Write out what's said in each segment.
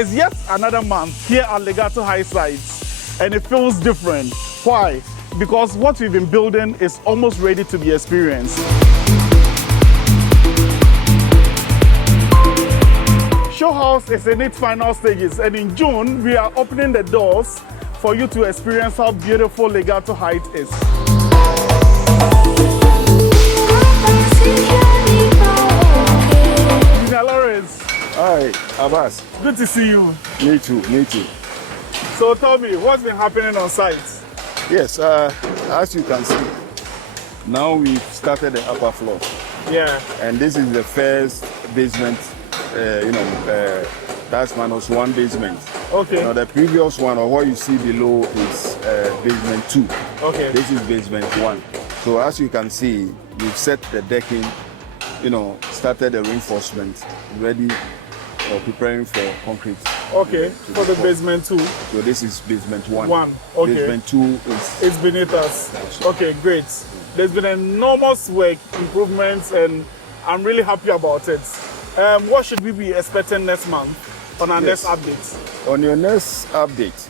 It's yet another month here at Legato High Sites, and it feels different. Why? Because what we've been building is almost ready to be experienced. Show House is in its final stages, and in June, we are opening the doors for you to experience how beautiful Legato Height is. Lawrence. Hi, Abbas. Good to see you. Me too, me too. So tell me, what's been happening on site? Yes, as you can see, now we've started the upper floor. Yeah. And this is the first basement, that's minus one basement. Okay. Now the previous one, or what you see below, is basement 2. Okay. This is basement 1. So as you can see, we've set the decking, started the reinforcement, ready or preparing for concrete. Okay, for the basement 2. So this is basement 1. Okay. Basement 2 is... It's beneath us. Okay, great. There's been enormous work, improvements, and I'm really happy about it. What should we be expecting next month on our next update? On your next update,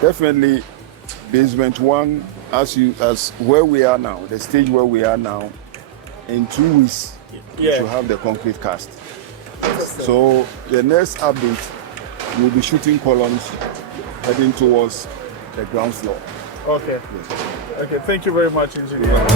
definitely basement 1, as where we are now, the stage where we are now, in 2 weeks, we should have the concrete cast. So the next update, we'll be shooting columns heading towards the ground floor. Okay. Yes. Okay, thank you very much, engineer.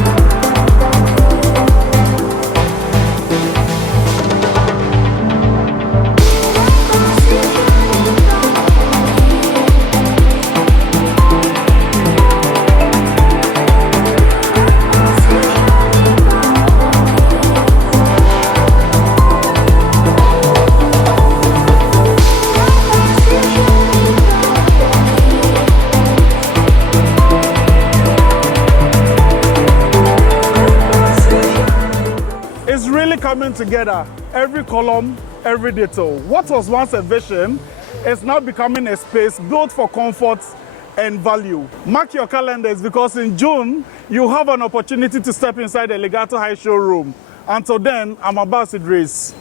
It's really coming together. Every column, every detail. What was once a vision is now becoming a space built for comfort and value. Mark your calendars, because in June, you have an opportunity to step inside the Legato High showroom. Until then, I'm Abbas Idris.